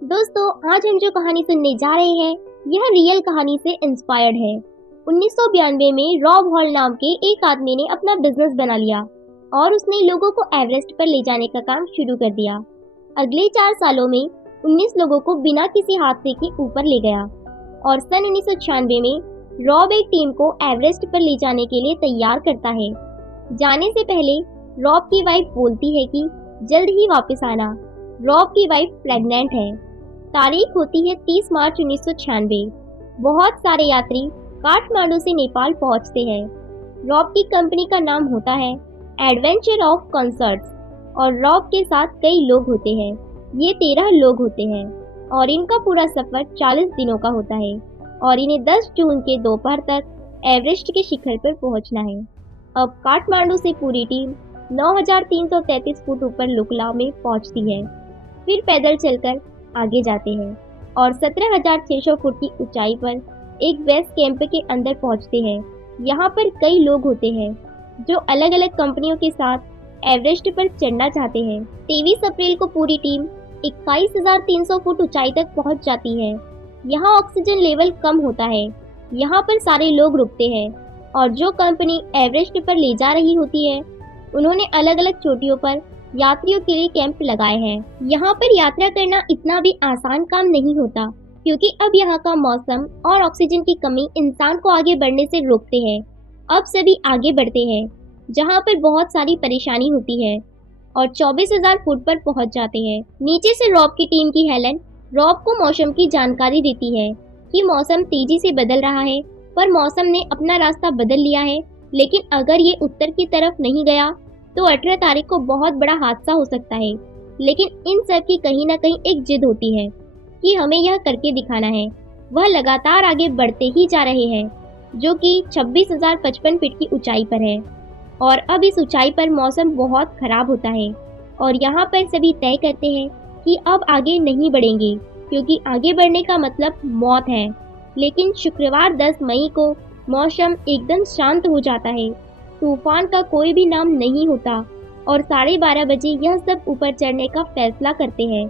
दोस्तों, आज हम जो कहानी सुनने जा रहे हैं यह रियल कहानी से इंस्पायर्ड है। 1992 में रॉब हॉल नाम के एक आदमी ने अपना बिजनेस बना लिया और उसने लोगों को एवरेस्ट पर ले जाने का काम शुरू कर दिया। अगले 4 सालों में 19 लोगों को बिना किसी हादसे के ऊपर ले गया और सन 1996 में रॉब एक टीम को एवरेस्ट पर ले जाने के लिए तैयार करता है। जाने से पहले रॉब की वाइफ बोलती है कि जल्द ही वापस आना। रॉब की वाइफ प्रेग्नेंट है। तारीख होती है 30 मार्च 1996। बहुत सारे यात्री काठमांडू से नेपाल पहुंचते हैं। रॉब की कंपनी का नाम होता है एडवेंचर ऑफ कंसर्ट्स और रॉब के साथ कई लोग होते हैं। ये 13 लोग होते हैं और इनका पूरा सफर 40 दिनों का होता है और इन्हें 10 जून के दोपहर तक एवरेस्ट के शिखर पर पहुंचना है। अब काठमांडू से पूरी टीम 9,333 फुट ऊपर लुकला में पहुंचती है, फिर पैदल चलकर आगे जाते हैं और 17,600 फुट की ऊंचाई पर एक बेस कैंप के अंदर पहुंचते हैं। यहाँ पर कई लोग होते हैं जो अलग अलग कंपनियों के साथ एवरेस्ट पर चढ़ना चाहते हैं। 23 अप्रैल को पूरी टीम 21,300 फुट ऊंचाई तक पहुंच जाती है। यहाँ ऑक्सीजन लेवल कम होता है। यहाँ पर सारे लोग रुकते हैं और जो कंपनी एवरेस्ट पर ले जा रही होती है उन्होंने अलग अलग चोटियों पर यात्रियों के लिए कैंप लगाए हैं। यहाँ पर यात्रा करना इतना भी आसान काम नहीं होता क्योंकि अब यहाँ का मौसम और ऑक्सीजन की कमी इंसान को आगे बढ़ने से रोकते हैं। अब सभी आगे बढ़ते हैं जहाँ पर बहुत सारी परेशानी होती है और 24,000 फुट पर पहुँच जाते हैं। नीचे से रॉब की टीम की हेलन रॉब को मौसम की जानकारी देती है कि मौसम तेजी से बदल रहा है, पर मौसम ने अपना रास्ता बदल लिया है। लेकिन अगर ये उत्तर की तरफ नहीं गया तो 18 तारीख को बहुत बड़ा हादसा हो सकता है। लेकिन इन सब की कहीं ना कहीं एक जिद होती है कि हमें यह करके दिखाना है। वह लगातार आगे बढ़ते ही जा रहे हैं जो कि 26,055 फीट की ऊंचाई पर है और अब इस ऊंचाई पर मौसम बहुत खराब होता है और यहाँ पर सभी तय करते हैं कि अब आगे नहीं बढ़ेंगे क्योंकि आगे बढ़ने का मतलब मौत है। लेकिन शुक्रवार 10 मई को मौसम एकदम शांत हो जाता है। तूफान का कोई भी नाम नहीं होता और 12:30 बजे यह सब ऊपर चढ़ने का फैसला करते हैं।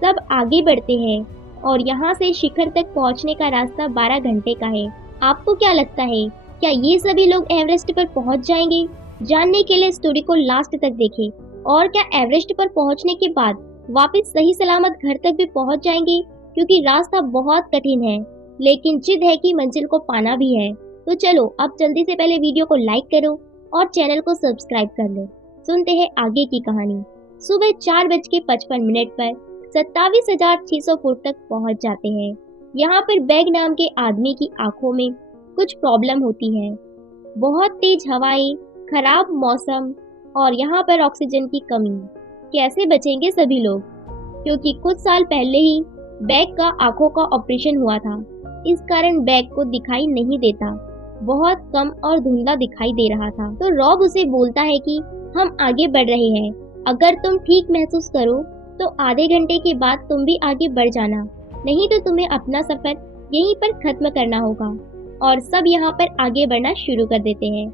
सब आगे बढ़ते हैं और यहाँ से शिखर तक पहुँचने का रास्ता 12 घंटे का है। आपको क्या लगता है, क्या ये सभी लोग एवरेस्ट पर पहुँच जाएंगे? जानने के लिए स्टोरी को लास्ट तक देखें। और क्या एवरेस्ट पर पहुँचने के बाद वापस सही सलामत घर तक भी पहुँच जाएंगे? क्योंकि रास्ता बहुत कठिन है लेकिन जिद है कि मंजिल को पाना भी है। तो चलो अब जल्दी से पहले वीडियो को लाइक करो और चैनल को सब्सक्राइब कर लो। सुनते हैं आगे की कहानी। सुबह 4:55 पर 27,600 फुट तक पहुंच जाते हैं। यहाँ पर बैग नाम के आदमी की आंखों में कुछ प्रॉब्लम होती है। बहुत तेज हवाएं, खराब मौसम और यहाँ पर ऑक्सीजन की कमी। कैसे बचेंगे सभी लोग? क्योंकि कुछ साल पहले ही बैग का आंखों का ऑपरेशन हुआ था। इस कारण बैग को दिखाई नहीं देता, बहुत कम और धुंधला दिखाई दे रहा था। तो रॉब उसे बोलता है कि हम आगे बढ़ रहे हैं, अगर तुम ठीक महसूस करो तो आधे घंटे के बाद तुम भी आगे बढ़ जाना, नहीं तो तुम्हें अपना सफर यहीं पर खत्म करना होगा। और सब यहाँ पर आगे बढ़ना शुरू कर देते हैं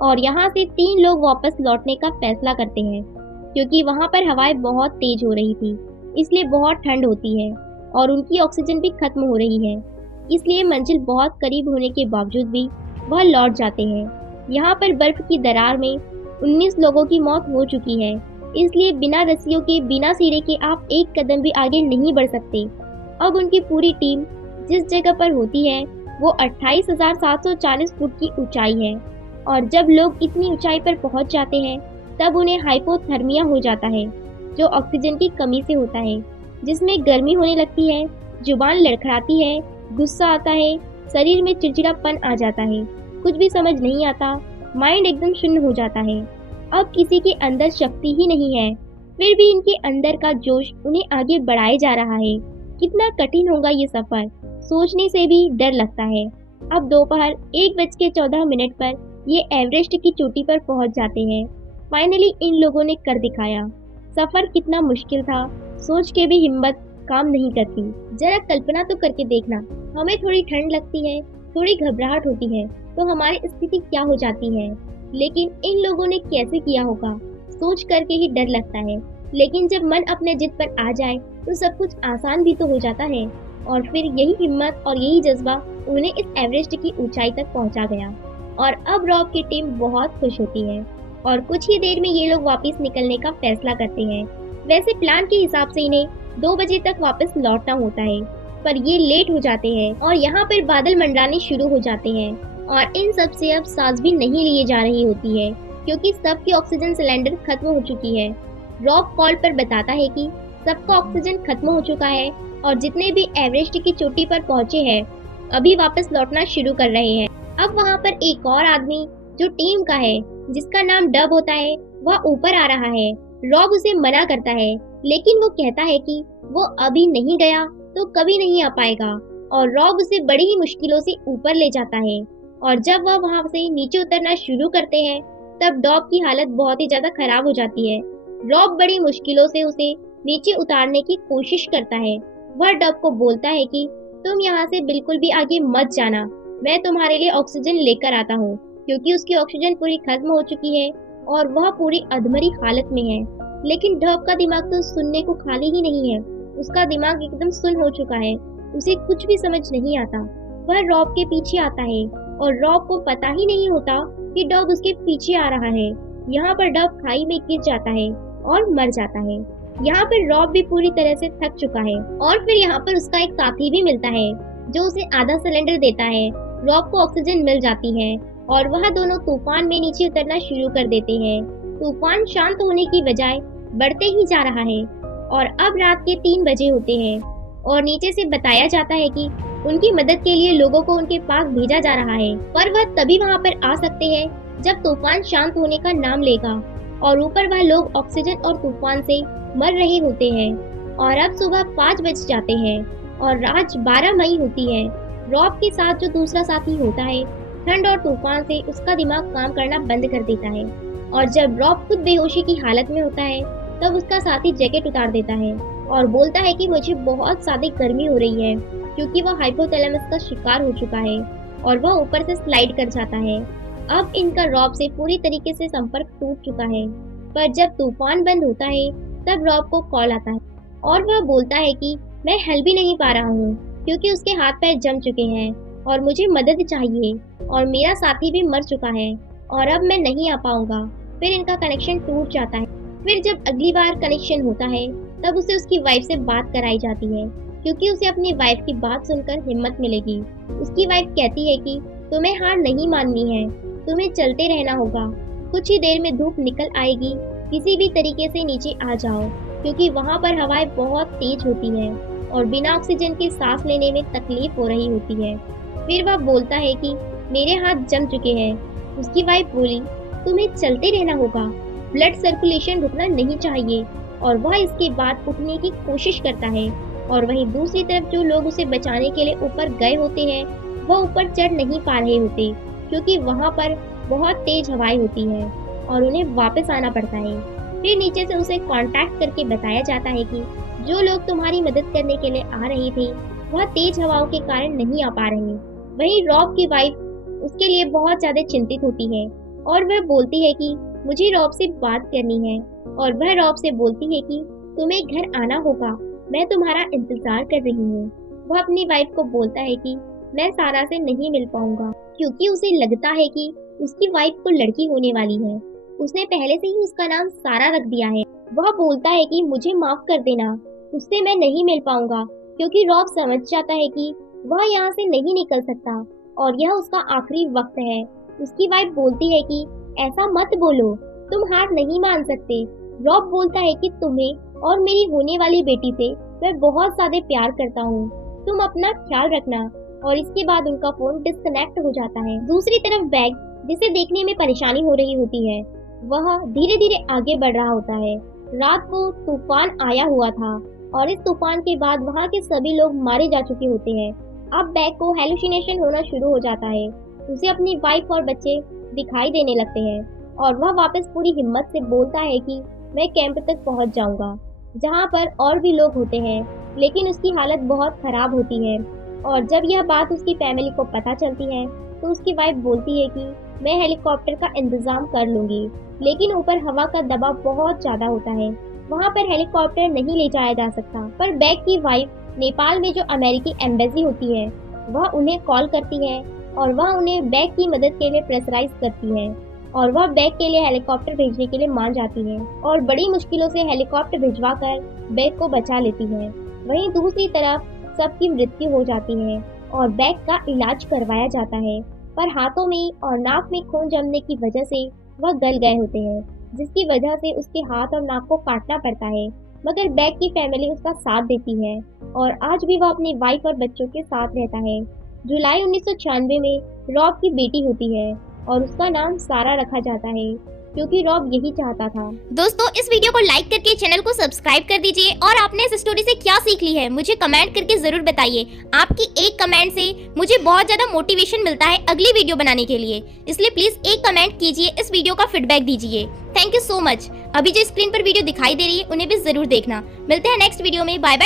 और यहाँ से 3 लोग वापस लौटने का फैसला करते हैं क्योंकि वहाँ पर हवाएं बहुत तेज हो रही थी, इसलिए बहुत ठंड होती है और उनकी ऑक्सीजन भी खत्म हो रही है। इसलिए मंजिल बहुत करीब होने के बावजूद भी वह लौट जाते हैं। यहाँ पर बर्फ की दरार में 19 लोगों की मौत हो चुकी है, इसलिए बिना रस्सियों के, बिना सीढ़े के आप एक कदम भी आगे नहीं बढ़ सकते। अब उनकी पूरी टीम जिस जगह पर होती है वो 28,740 फुट की ऊंचाई है और जब लोग इतनी ऊंचाई पर पहुंच जाते हैं तब उन्हें हाइपोथर्मिया हो जाता है जो ऑक्सीजन की कमी से होता है, जिसमें गर्मी होने लगती है, जुबान लड़खड़ाती है, गुस्सा आता है, शरीर में चिड़चिड़ापन आ जाता है, कुछ भी समझ नहीं आता, माइंड एकदम शून्य हो जाता है। अब किसी के अंदर शक्ति ही नहीं है, फिर भी इनके अंदर का जोश उन्हें आगे बढ़ाए जा रहा है। कितना कठिन होगा ये सफर, सोचने से भी डर लगता है। अब दोपहर 1:14 पर ये एवरेस्ट की चोटी पर पहुंच जाते हैं। फाइनली इन लोगों ने कर दिखाया। सफर कितना मुश्किल था, सोच के भी हिम्मत काम नहीं करती। जरा कल्पना तो करके देखना, हमें थोड़ी ठंड लगती है, थोड़ी घबराहट होती है तो हमारी स्थिति क्या हो जाती है। लेकिन इन लोगों ने कैसे किया होगा, सोच करके ही डर लगता है। लेकिन जब मन अपने जिद पर आ जाए तो सब कुछ आसान भी तो हो जाता है। और फिर यही हिम्मत और यही जज्बा उन्हें इस एवरेस्ट की ऊंचाई तक पहुंचा गया। और अब रॉब की टीम बहुत खुश होती है और कुछ ही देर में ये लोग वापस निकलने का फैसला करते हैं। वैसे प्लान के हिसाब से इन्हें 2 बजे तक वापस लौटना होता है, पर ये लेट हो जाते हैं और यहाँ पर बादल मंडराने शुरू हो जाते हैं और इन सब से अब सांस भी नहीं लिए जा रही होती है क्योंकि सबकी ऑक्सीजन सिलेंडर खत्म हो चुकी है। रॉब कॉल पर बताता है कि सबका ऑक्सीजन खत्म हो चुका है और जितने भी एवरेस्ट की चोटी पर पहुंचे हैं अभी वापस लौटना शुरू कर रहे हैं। अब वहाँ पर एक और आदमी जो टीम का है जिसका नाम डब होता है वह ऊपर आ रहा है। रॉब उसे मना करता है लेकिन वो कहता है कि वो अभी नहीं गया तो कभी नहीं आ पाएगा और रॉब उसे बड़ी ही मुश्किलों से ऊपर ले जाता है। और जब वह वहाँ से नीचे उतरना शुरू करते हैं तब डॉब की हालत बहुत ही ज्यादा खराब हो जाती है। रॉब बड़ी मुश्किलों से उसे नीचे उतारने की कोशिश करता है। वह डब को बोलता है कि तुम यहाँ से बिल्कुल भी आगे मत जाना, मैं तुम्हारे लिए ऑक्सीजन लेकर आता हूँ, क्योंकि उसकी ऑक्सीजन पूरी खत्म हो चुकी है और वह पूरी अधमरी हालत में है। लेकिन डब का दिमाग तो सुनने को खाली ही नहीं है, उसका दिमाग एकदम सुन्न हो चुका है, उसे कुछ भी समझ नहीं आता। वह रॉब के पीछे आता है और रॉब को पता ही नहीं होता कि डब उसके पीछे आ रहा है। यहाँ पर डब खाई में गिर जाता है और मर जाता है। यहाँ पर रॉब भी पूरी तरह से थक चुका है और फिर यहाँ पर उसका एक साथी भी मिलता है जो उसे आधा सिलेंडर देता है। रॉब को ऑक्सीजन मिल जाती है और वह दोनों तूफान में नीचे उतरना शुरू कर देते हैं। तूफान शांत होने की बजाय बढ़ते ही जा रहा है और अब रात के 3 बजे होते हैं और नीचे से बताया जाता है कि उनकी मदद के लिए लोगों को उनके पास भेजा जा रहा है, पर वह तभी वहाँ पर आ सकते हैं जब तूफान शांत होने का नाम लेगा। और ऊपर वह लोग ऑक्सीजन और तूफान से मर रहे होते हैं। और अब सुबह 5 बज जाते हैं और आज 12 मई होती है। रॉब के साथ जो दूसरा साथी होता है, ठंड और तूफान से उसका दिमाग काम करना बंद कर देता है और जब रॉब खुद बेहोशी की हालत में होता है तब उसका साथी जैकेट उतार देता है और बोलता है कि मुझे बहुत ज्यादा गर्मी हो रही है, क्योंकि वह हाइपोथैलेमस का शिकार हो चुका है और वह ऊपर से स्लाइड कर जाता है। अब इनका रॉब से पूरी तरीके से संपर्क टूट चुका है। पर जब तूफान बंद होता है तब रॉब को कॉल आता है और वह बोलता है कि मैं हिल भी नहीं पा रहा हूँ क्योंकि उसके हाथ पैर जम चुके हैं और मुझे मदद चाहिए और मेरा साथी भी मर चुका है और अब मैं नहीं आ पाऊंगा। फिर इनका कनेक्शन टूट जाता है। फिर जब अगली बार कनेक्शन होता है तब उसे उसकी वाइफ से बात कराई जाती है, क्योंकि उसे अपनी वाइफ की बात सुनकर हिम्मत मिलेगी। उसकी वाइफ कहती है कि तुम्हें हार नहीं माननी है, तुम्हें चलते रहना होगा, कुछ ही देर में धूप निकल आएगी, किसी भी तरीके से नीचे आ जाओ, क्योंकि वहाँ पर हवाएं बहुत तेज होती हैं और बिना ऑक्सीजन के सांस लेने में तकलीफ हो रही होती है। फिर वह बोलता है कि मेरे हाथ जम चुके हैं। उसकी वाइफ बोली, तुम्हें चलते रहना होगा, ब्लड सर्कुलेशन रुकना नहीं चाहिए। और वह इसके बाद उठने की कोशिश करता है और वहीं दूसरी तरफ जो लोग उसे बचाने के लिए ऊपर गए होते हैं वह ऊपर चढ़ नहीं पा रहे होते, क्योंकि वहाँ पर बहुत तेज हवाएं होती है और उन्हें वापस आना पड़ता है। फिर नीचे से उसे कांटेक्ट करके बताया जाता है कि जो लोग तुम्हारी मदद करने के लिए आ रहे थे वह तेज हवाओं के कारण नहीं आ पा रहे। वहीं रॉब की वाइफ उसके लिए बहुत ज्यादा चिंतित होती है और वह बोलती है कि मुझे रॉब से बात करनी है और वह रॉब से बोलती है कि तुम्हें घर आना होगा, मैं तुम्हारा इंतजार कर रही हूँ। वह अपनी वाइफ को बोलता है कि मैं सारा से नहीं मिल पाऊंगा, क्योंकि उसे लगता है कि उसकी वाइफ को लड़की होने वाली है। उसने पहले से ही उसका नाम सारा रख दिया है। वह बोलता है कि मुझे माफ कर देना, उससे मैं नहीं मिल पाऊंगा, क्योंकि रॉब समझ जाता है कि वह यहाँ से नहीं निकल सकता और यह उसका आखिरी वक्त है। उसकी वाइफ बोलती है कि ऐसा मत बोलो, तुम हार नहीं मान सकते। रॉब बोलता है कि तुम्हें और मेरी होने वाली बेटी से मैं बहुत ज्यादा प्यार करता हूँ, तुम अपना ख्याल रखना। और इसके बाद उनका फोन डिस्कनेक्ट हो जाता है। दूसरी तरफ बैग, जिसे देखने में परेशानी हो रही होती है, वह धीरे धीरे आगे बढ़ रहा होता है। रात को तूफान आया हुआ था और इस तूफान के बाद वहाँ के सभी लोग मारे जा चुके होते हैं। अब बैग को हेलुसिनेशन होना शुरू हो जाता है। उसे अपनी वाइफ और बच्चे दिखाई देने लगते हैं और वह वापस पूरी हिम्मत से बोलता है कि मैं कैंप तक पहुंच जाऊंगा, जहां पर और भी लोग होते हैं, लेकिन उसकी हालत बहुत खराब होती है। और जब यह बात उसकी फैमिली को पता चलती है तो उसकी वाइफ बोलती है कि मैं हेलीकॉप्टर का इंतजाम कर लूंगी, लेकिन ऊपर हवा का दबाव बहुत ज्यादा होता है वहाँ पर हेलीकॉप्टर नहीं ले जाया जा सकता। पर बेक की वाइफ नेपाल में जो अमेरिकी एम्बेसी होती है वह उन्हें कॉल करती है और वह उन्हें बेक की मदद के लिए प्रेशराइज करती है और वह बेक के लिए हेलीकॉप्टर भेजने के लिए मान जाती है और बड़ी मुश्किलों से हेलीकॉप्टर भिजवाकर बेक को बचा लेती है। वहीं दूसरी तरफ सबकी मृत्यु हो जाती है और बेक का इलाज करवाया जाता है, पर हाथों में और नाक में खून जमने की वजह से वह गल गए होते हैं, जिसकी वजह से उसके हाथ और नाक को काटना पड़ता है। मगर बेक की फैमिली उसका साथ देती है और आज भी वह अपनी वाइफ और बच्चों के साथ रहता है। जुलाई 1996 में रॉब की बेटी होती है और उसका नाम सारा रखा जाता है क्योंकि रॉब यही चाहता था। दोस्तों, इस वीडियो को लाइक करके चैनल को सब्सक्राइब कर दीजिए और आपने इस स्टोरी से क्या सीख ली है मुझे कमेंट करके जरूर बताइए। आपकी एक कमेंट से मुझे बहुत ज्यादा मोटिवेशन मिलता है अगली वीडियो बनाने के लिए, इसलिए प्लीज एक कमेंट कीजिए, इस वीडियो का फीडबैक दीजिए। Thank you so much. अभी जो स्क्रीन पर वीडियो दिखाई दे रही है उन्हें भी जरूर देखना। मिलते हैं नेक्स्ट वीडियो में। Bye bye.